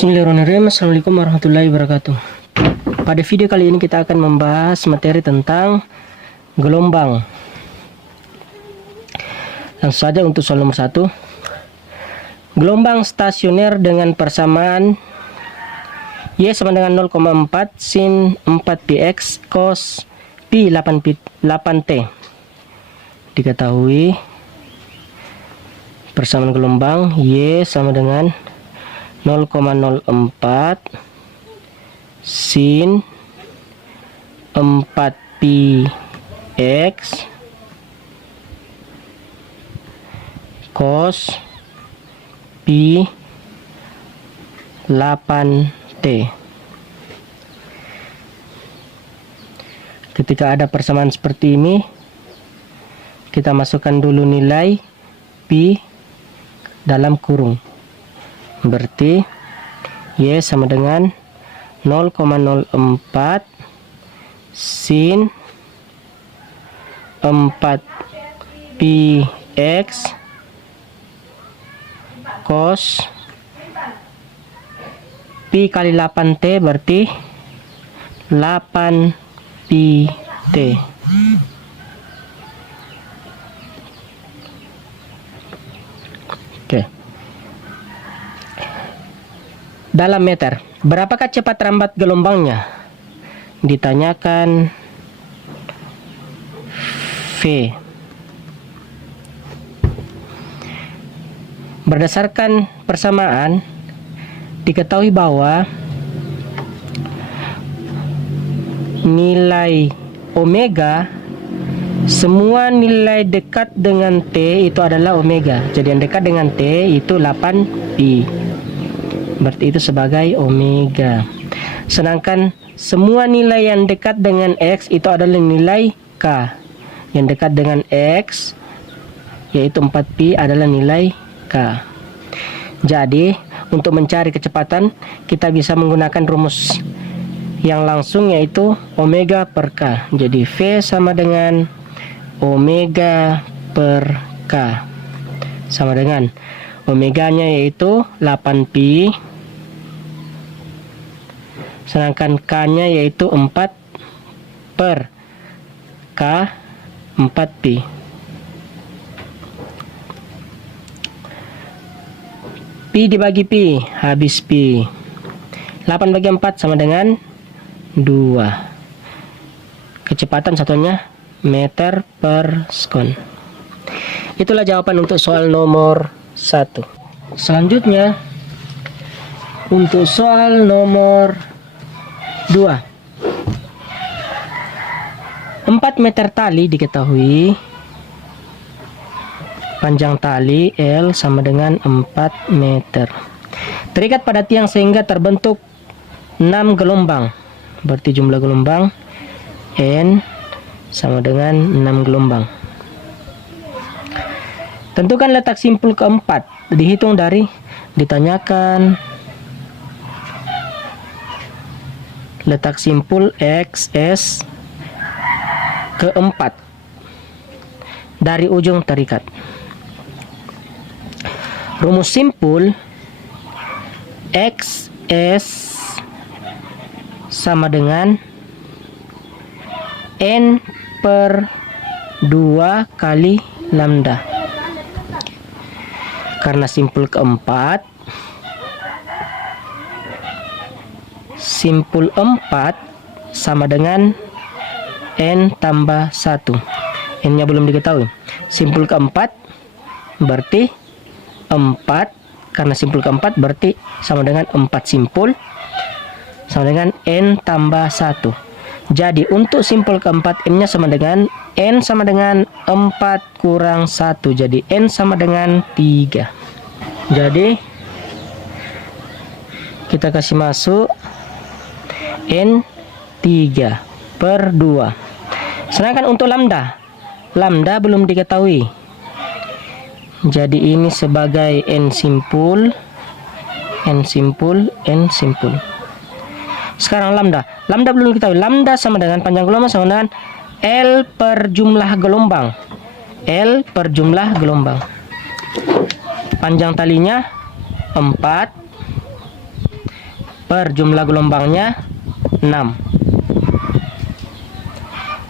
Bismillahirrahmanirrahim. Assalamualaikum warahmatullahi wabarakatuh. Pada video kali ini kita akan membahas materi tentang gelombang. Langsung saja untuk soal nomor 1. Gelombang stasioner dengan persamaan Y sama dengan 0,4 sin 4px cos pi 8t. Diketahui persamaan gelombang Y sama dengan 0,04 sin 4px cos pi 8t. Ketika ada persamaan seperti ini, kita masukkan dulu nilai pi dalam kurung. Berarti Y sama dengan 0,04 sin 4px cos pi kali 8t berarti 8pt. Oke. Dalam meter, berapakah cepat rambat gelombangnya? Ditanyakan V. Berdasarkan persamaan, diketahui bahwa nilai omega, semua nilai dekat dengan T itu adalah omega. Jadi yang dekat dengan T itu 8pi. Berarti itu sebagai omega. Sedangkan semua nilai yang dekat dengan X itu adalah nilai K. Yang dekat dengan X yaitu 4pi adalah nilai K. Jadi untuk mencari kecepatan kita bisa menggunakan rumus yang langsung yaitu omega per K. Jadi V sama dengan omega per K. Sama dengan omeganya yaitu 8pi, sedangkan K-nya yaitu 4 per K 4pi. Pi dibagi pi, habis pi. 8 bagi 4 sama dengan 2. Kecepatan satunya meter per sekon. Itulah jawaban untuk soal nomor 1. Selanjutnya untuk soal nomor 2. 4 meter tali diketahui panjang tali L sama dengan 4 meter. Terikat pada tiang sehingga terbentuk 6 gelombang. Berarti jumlah gelombang N sama dengan 6 gelombang. Tentukan letak simpul keempat. Dihitung dari ditanyakan letak simpul XS keempat dari ujung terikat. Rumus simpul XS sama dengan N per 2 kali lambda. Karena simpul keempat, simpul 4 sama dengan N tambah 1. N nya belum diketahui. Simpul keempat berarti 4, karena simpul keempat berarti sama dengan 4 simpul sama dengan N tambah 1. Jadi untuk simpul keempat N nya sama dengan N sama dengan 4 kurang 1. Jadi N sama dengan 3. Jadi kita kasih masuk N 3 per 2. Sedangkan untuk lambda belum diketahui. Jadi ini sebagai N simpul. Sekarang lambda belum diketahui. Lambda sama dengan panjang gelombang sama dengan L per jumlah gelombang. Panjang talinya 4, per jumlah gelombangnya 6.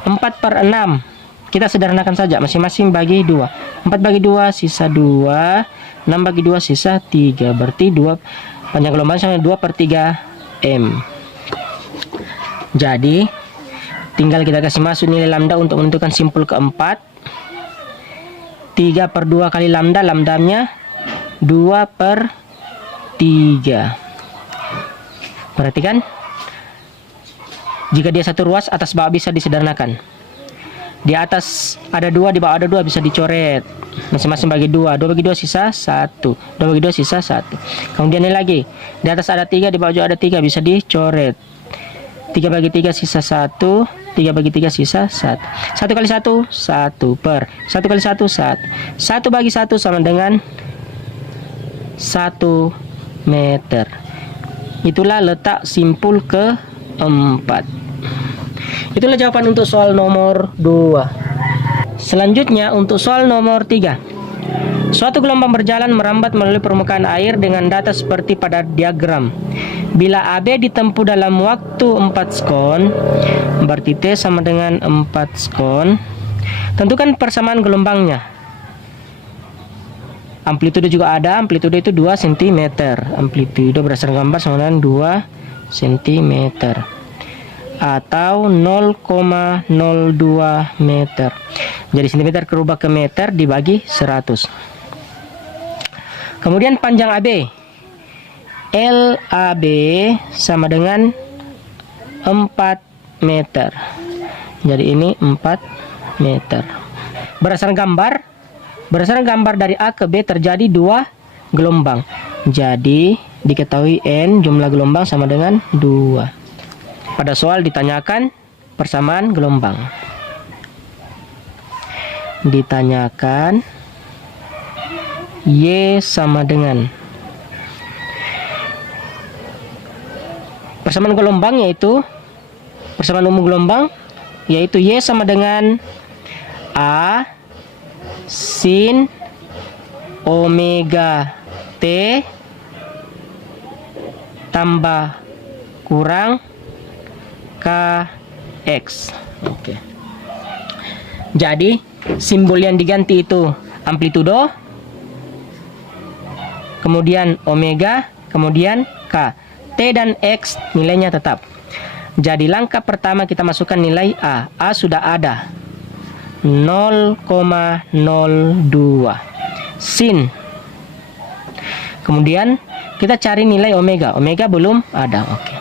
4 per 6 kita sederhanakan saja, masing-masing bagi 2. 4 bagi 2 sisa 2, 6 bagi 2 sisa 3. Berarti 2 panjang gelombang sama 2 per 3 M. Jadi tinggal kita kasih masuk nilai lambda untuk menentukan simpul keempat. 3 per 2 kali lambda, lambdanya 2 per 3. Perhatikan, jika dia satu ruas, atas bawah bisa disederhanakan. Di atas ada 2, di bawah ada 2, bisa dicoret. Masing-masing bagi 2. 2 bagi 2 sisa 1. 2 bagi 2 sisa 1. Kemudian ini lagi. Di atas ada 3, di bawah juga ada 3, bisa dicoret. 3 bagi 3 sisa 1. 3 bagi 3 sisa 1. 1 kali 1, 1 per. 1 kali 1, 1. 1 bagi 1 sama dengan 1 meter. Itulah letak simpul keempat. Itulah jawaban untuk soal nomor 2. Selanjutnya untuk soal nomor 3. Suatu gelombang berjalan merambat melalui permukaan air dengan data seperti pada diagram. Bila AB ditempuh dalam waktu 4 sekon, berarti T sama dengan 4 sekon. Tentukan persamaan gelombangnya. Amplitude juga ada, amplitude itu 2 cm. Amplitude berdasarkan gambar sama dengan 2 cm. Atau 0,02 meter. Jadi cm kerubah ke meter dibagi 100. Kemudian panjang AB. LAB sama dengan 4 meter. Jadi ini 4 meter. Berdasarkan gambar dari A ke B terjadi 2 gelombang. Jadi diketahui N jumlah gelombang sama dengan 2. Pada soal ditanyakan persamaan gelombang. Ditanyakan Y sama dengan persamaan gelombang, yaitu persamaan umum gelombang, yaitu Y sama dengan A sin omega T tambah kurang KX. Oke. Jadi simbol yang diganti itu amplitudo, kemudian omega, kemudian K. T dan X nilainya tetap. Jadi langkah pertama kita masukkan nilai A. A sudah ada 0,02 sin. Kemudian kita cari nilai omega. Omega belum ada. Oke.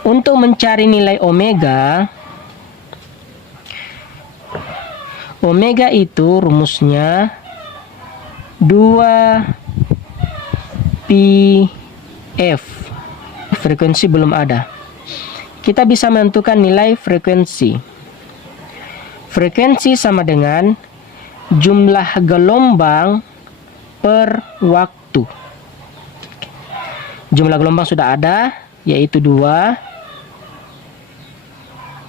Untuk mencari nilai omega, omega itu rumusnya 2πf. Frekuensi belum ada. Kita bisa menentukan nilai frekuensi. Frekuensi sama dengan jumlah gelombang per waktu. Jumlah gelombang sudah ada, yaitu 2.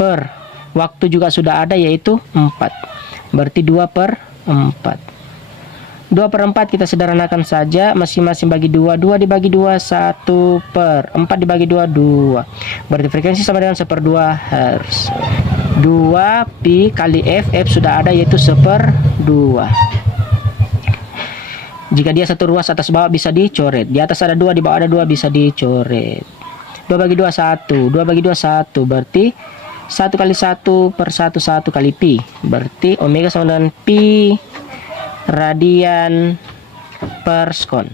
Per waktu juga sudah ada, yaitu 4. Berarti 2 per 4. 2 per 4 kita sederhanakan saja, masing-masing bagi 2. 2 dibagi 2 1 per 4 dibagi 2 2. Berarti frekuensi sama dengan 1/2 Hz. 2 pi kali F. F sudah ada, yaitu 1/2. Jika dia satu ruas, atas bawah bisa dicoret. Di atas ada 2, di bawah ada 2, bisa dicoret. 2 bagi 2 1. 2 bagi 2 1. Berarti 1 kali 1 per 1 1 kali pi. Berarti omega sama dengan pi radian per sekon.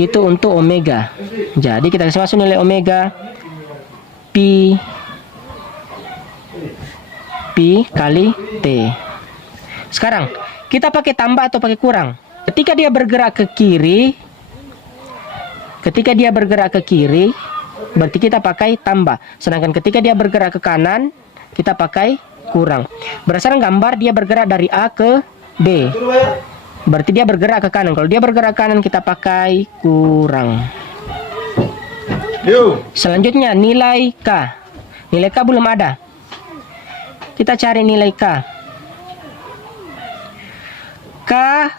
Itu untuk omega. Jadi kita kasih masuk nilai omega pi kali T. Sekarang kita pakai tambah atau pakai kurang? Ketika dia bergerak ke kiri, berarti kita pakai tambah. Sedangkan ketika dia bergerak ke kanan, kita pakai kurang. Berdasarkan gambar, dia bergerak dari A ke B. Berarti dia bergerak ke kanan. Kalau dia bergerak ke kanan, kita pakai kurang. Selanjutnya nilai K. Nilai K belum ada. Kita cari nilai K. K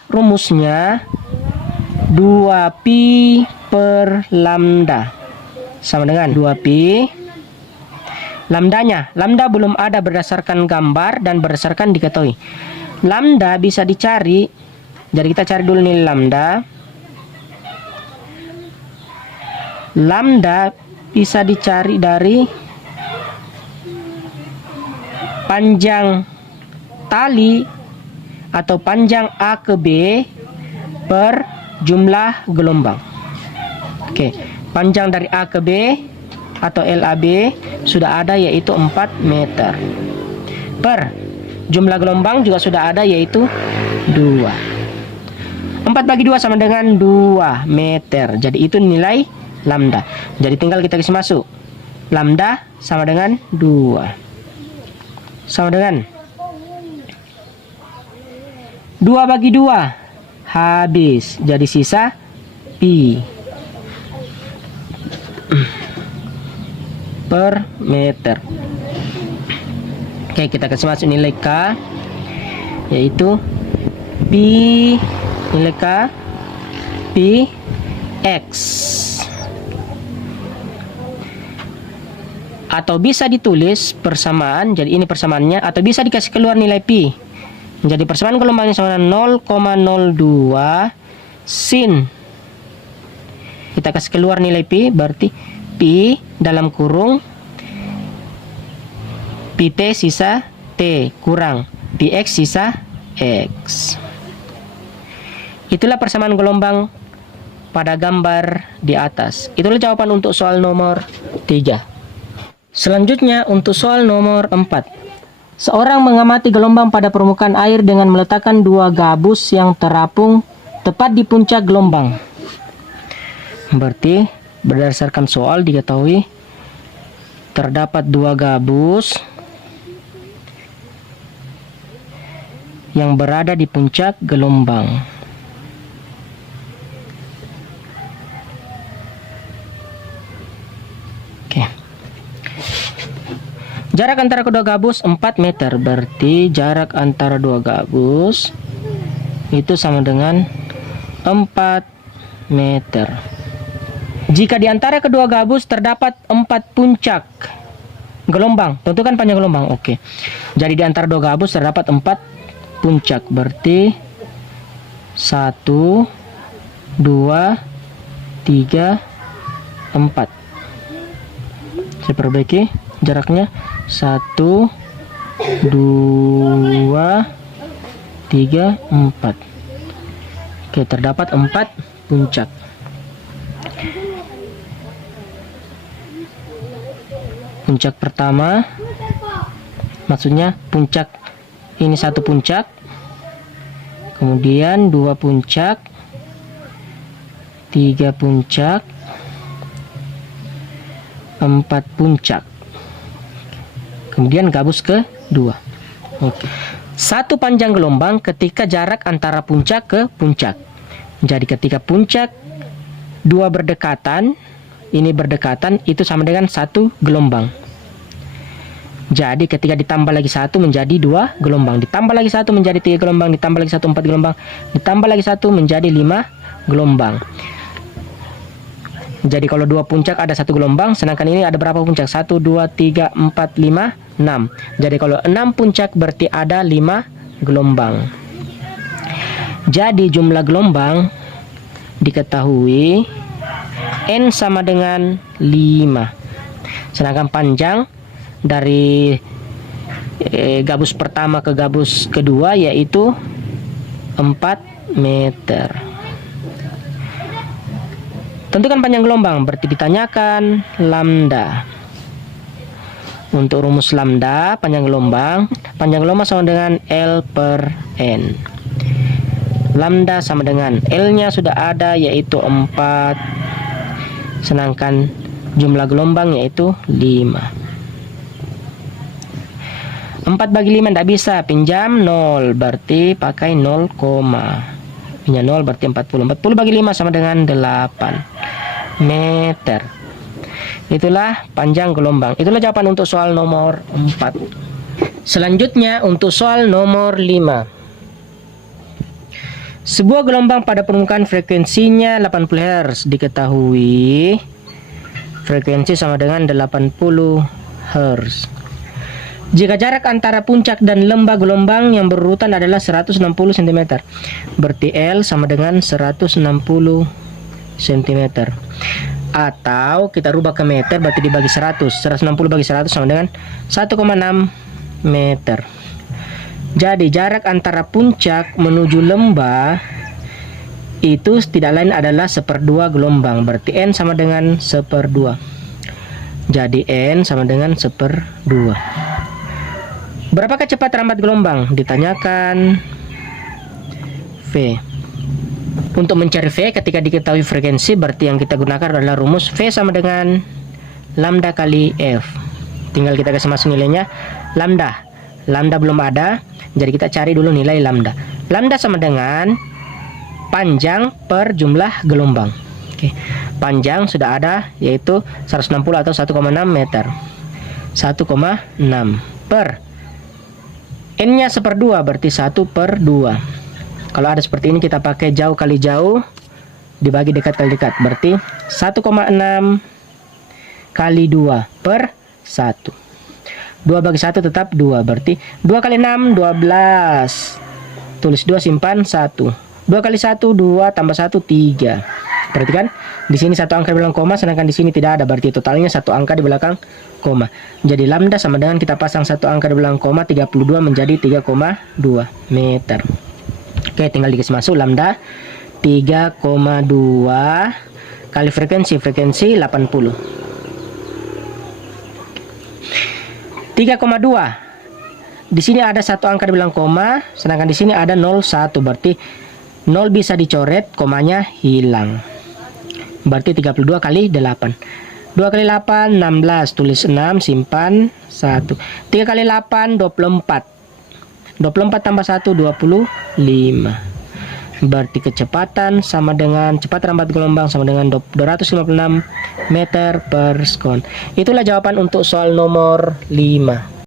rumusnya 2pi per lambda sama dengan 2pi. Lambdanya, lambda belum ada berdasarkan gambar dan berdasarkan diketahui. Lambda bisa dicari, jadi kita cari dulu nilai lambda. Lambda bisa dicari dari panjang tali atau panjang A ke B per jumlah gelombang. Oke, panjang dari A ke B atau LAB sudah ada, yaitu 4 meter. Per jumlah gelombang juga sudah ada, yaitu 2. 4 bagi 2 sama dengan 2 meter. Jadi itu nilai lambda. Jadi tinggal kita kasih masuk. Lambda sama dengan 2. Sama dengan 2 bagi 2. Habis. Jadi sisa pi per meter. Oke, kita kasih masuk nilai K, yaitu pi, nilai K pi x. Atau bisa ditulis persamaan, jadi ini persamaannya, atau bisa dikasih keluar nilai pi. Jadi persamaan gelombangnya sama dengan 0,02 sin. Kita kasih keluar nilai pi, berarti pi dalam kurung pi t sisa t kurang pi x sisa x. Itulah persamaan gelombang pada gambar di atas. Itulah jawaban untuk soal nomor 3. Selanjutnya untuk soal nomor 4. Seorang mengamati gelombang pada permukaan air dengan meletakkan 2 gabus yang terapung tepat di puncak gelombang. Berarti berdasarkan soal diketahui terdapat 2 gabus yang berada di puncak gelombang. Oke. Jarak antara kedua gabus 4 meter. Berarti jarak antara 2 gabus itu sama dengan 4 meter. Jika di antara kedua gabus terdapat 4 puncak gelombang, tentukan panjang gelombang. Oke. Jadi di antara 2 gabus terdapat 4 puncak. Berarti 1, 2, 3, 4. Saya perbaiki jaraknya. 1, 2, 3, 4. Oke, terdapat 4 puncak. Puncak pertama, maksudnya puncak ini 1 puncak, kemudian 2 puncak, 3 puncak, 4 puncak, kemudian gabus ke-2. Oke. 1 panjang gelombang ketika jarak antara puncak ke puncak. Jadi ketika puncak 2 berdekatan, ini berdekatan, itu sama dengan 1 gelombang. Jadi ketika ditambah lagi 1 menjadi 2 gelombang, ditambah lagi 1 menjadi 3 gelombang, ditambah lagi 1 4 gelombang, ditambah lagi 1 menjadi 5 gelombang. Jadi kalau 2 puncak ada 1 gelombang, sedangkan ini ada berapa puncak? 1, 2, 3, 4, 5, 6. Jadi kalau 6 puncak berarti ada 5 gelombang. Jadi jumlah gelombang diketahui N sama dengan 5. Sedangkan panjang dari gabus pertama ke gabus kedua yaitu 4 meter. Tentukan panjang gelombang, berarti ditanyakan lambda. Untuk rumus lambda, panjang gelombang sama dengan L per N. Lambda sama dengan L-nya sudah ada yaitu 4, sedangkan jumlah gelombang yaitu 5. 4 bagi 5 tidak bisa, pinjam 0, berarti pakai 0, pinjam 0 berarti 40. 40 bagi 5 sama dengan 8 meter. Itulah panjang gelombang. Itulah jawaban untuk soal nomor 4. Selanjutnya untuk soal nomor 5. Sebuah gelombang pada permukaan frekuensinya 80 Hz diketahui frekuensi sama dengan 80 Hz. Jika jarak antara puncak dan lembah gelombang yang berurutan adalah 160 cm, berarti L sama dengan 160 cm. Atau kita rubah ke meter, berarti dibagi 100. 160 bagi 100 sama dengan 1,6 meter. Jadi jarak antara puncak menuju lembah itu tidak lain adalah 1/2 gelombang. Berarti N sama dengan 1/2. Jadi N sama dengan 1/2. Berapakah cepat rambat gelombang? Ditanyakan V. Untuk mencari V ketika diketahui frekuensi, berarti yang kita gunakan adalah rumus V sama dengan lambda kali F. Tinggal kita kasih masuk nilainya. Lambda belum ada, jadi kita cari dulu nilai lambda. Lambda sama dengan panjang per jumlah gelombang. Oke. Panjang sudah ada, yaitu 160 atau 1,6 meter. 1,6 per N-nya 1/2, berarti 1/2. Kalau ada seperti ini kita pakai jauh kali jauh dibagi dekat kali dekat, berarti 1,6 kali 2 per 1. 2 bagi 1 tetap 2, berarti 2 kali 6 12. Tulis 2, simpan 1. 2 kali 1 2 tambah 1 3. Perhatikan di sini satu angka di belakang koma, sedangkan di sini tidak ada, berarti totalnya satu angka di belakang koma. Jadi lambda sama dengan kita pasang satu angka di belakang koma, 32 menjadi 3,2 meter. Oke, tinggal dikasih masuk lambda 3,2 kali frekuensi 80. 3,2. Di sini ada satu angka di belakang koma, sedangkan di sini ada 01, berarti 0 bisa dicoret, komanya hilang. Berarti 32 kali 8. 2 kali 8 16, tulis 6, simpan 1. 3 kali 8 24. 24 tambah 1 25. Berarti kecepatan sama dengan cepat rambat gelombang sama dengan 256 meter per sekon. Itulah jawaban untuk soal nomor 5.